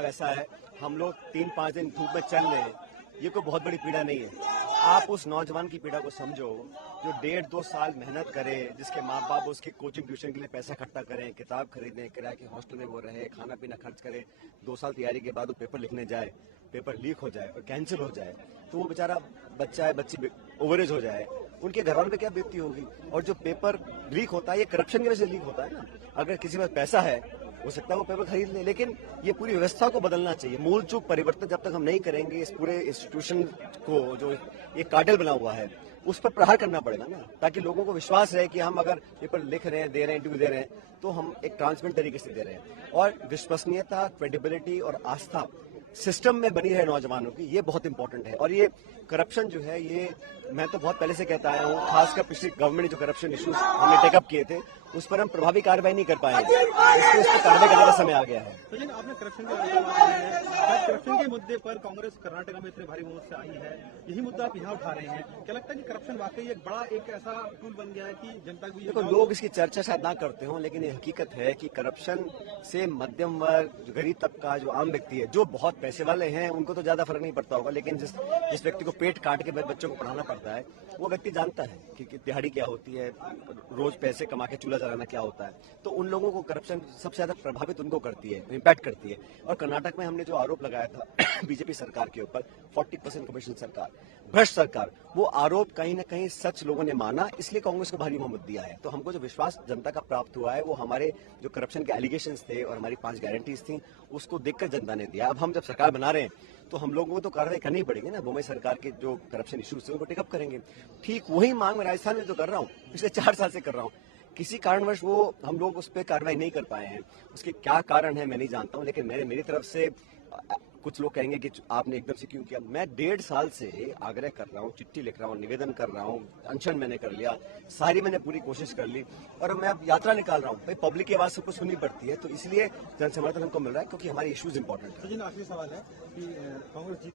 अब ऐसा है, हम लोग 3-5 दिन धूप में चल रहे हैं, ये कोई बहुत बड़ी पीड़ा नहीं है। आप उस नौजवान की पीड़ा को समझो जो 1.5-2 साल मेहनत करे, जिसके माँ बाप उसकी कोचिंग ट्यूशन के लिए पैसा इकट्ठा करें, किताब खरीदें, किराए के हॉस्टल में वो रहे, खाना पीना खर्च करे, 2 साल तैयारी के बाद वो पेपर लिखने जाए, पेपर लीक हो जाए और कैंसिल हो जाए, तो वो बेचारा बच्चा है, बच्ची ओवरेज हो जाए, उनके घर वालों पे क्या बीतती होगी। और जो पेपर लीक होता है ये करप्शन की वजह से लीक होता है ना। अगर किसी में पैसा है हो सकता है वो पेपर खरीद ले, लेकिन ये पूरी व्यवस्था को बदलना चाहिए। मूल चूक परिवर्तन जब तक हम नहीं करेंगे, इस पूरे इंस्टीट्यूशन को जो ये कार्टेल बना हुआ है उस पर प्रहार करना पड़ेगा ना, ताकि लोगों को विश्वास रहे कि हम अगर पेपर लिख रहे हैं, दे रहे हैं, इंटरव्यू दे रहे हैं, तो हम एक ट्रांसपेरेंट तरीके से दे रहे हैं। और विश्वसनीयता, क्रेडिबिलिटी और आस्था सिस्टम में बनी रहे नौजवानों की, ये बहुत इंपॉर्टेंट है। और ये करप्शन जो है, ये मैं तो बहुत पहले से कहता आया हूँ, खासकर पिछली गवर्नमेंट ने जो करप्शन इश्यूज हमने टेकअप किए थे उस पर हम प्रभावी कार्रवाई नहीं कर पाए, इसलिए उस पर कार्रवाई करने का समय आ गया है। तो आपने करप्शन के बारे में बात की है, करप्शन के मुद्दे पर कांग्रेस कर्नाटक में इतने भारी बहुमत से आई है, यही मुद्दा आप यहाँ उठा रहे हैं। क्या लगता है कि करप्शन वाकई एक बड़ा एक ऐसा टूल बन गया है कि जनता को देखो, लोग इसकी चर्चा शायद ना करते हो, लेकिन ये हकीकत है कि करप्शन से मध्यम वर्ग, गरीब तबका, जो आम व्यक्ति है, जो बहुत पैसे वाले हैं उनको तो ज्यादा फर्क नहीं पड़ता होगा, लेकिन जिस व्यक्ति को पेट काट के बच्चों को पढ़ाना पड़ता है, वो व्यक्ति जानता है कि दिहाड़ी क्या होती है, रोज पैसे कमा के चूल्हा जलाना क्या होता है। तो उन लोगों को करप्शन सबसे ज्यादा प्रभावित उनको करती है, इम्पैक्ट करती है। और कर्नाटक में हमने जो आरोप लगाया था बीजेपी सरकार के ऊपर, 40% कमीशन सरकार, भ्रष्ट सरकार, वो आरोप कहीं ना कहीं सच लोगों ने माना, इसलिए कांग्रेस को भारी बहुमत दिया है। तो हमको जो विश्वास जनता का प्राप्त हुआ है वो हमारे जो करप्शन के एलिगेशंस थे और हमारी 5 गारंटीज थी उसको देखकर जनता ने दिया। अब हम जब सरकार बना रहे हैं तो हम लोगों को तो कार्रवाई करनी पड़ेगी ना, बोम्बई सरकार के जो करप्शन इश्यूज थे उनको टेकअप करेंगे। ठीक वही मांग मैं राजस्थान में तो कर रहा हूँ, पिछले 4 साल से कर रहा हूँ। किसी कारणवश वो हम लोग उस पर कार्रवाई नहीं कर पाए हैं, उसके क्या कारण है मैं नहीं जानता हूँ, लेकिन मेरी तरफ से कुछ लोग कहेंगे कि आपने एकदम से क्यों किया। मैं 1.5 साल से आग्रह कर रहा हूँ, चिट्ठी लिख रहा हूँ, निवेदन कर रहा हूँ, अनशन मैंने कर लिया, सारी मैंने पूरी कोशिश कर ली, और मैं अब यात्रा निकाल रहा हूँ। भाई पब्लिक की आवाज सबको सुननी पड़ती है, तो इसलिए जन समर्थन हमको मिल रहा है क्योंकि हमारे इश्यूज इंपॉर्टेंट है। आखिरी सवाल है कि कांग्रेस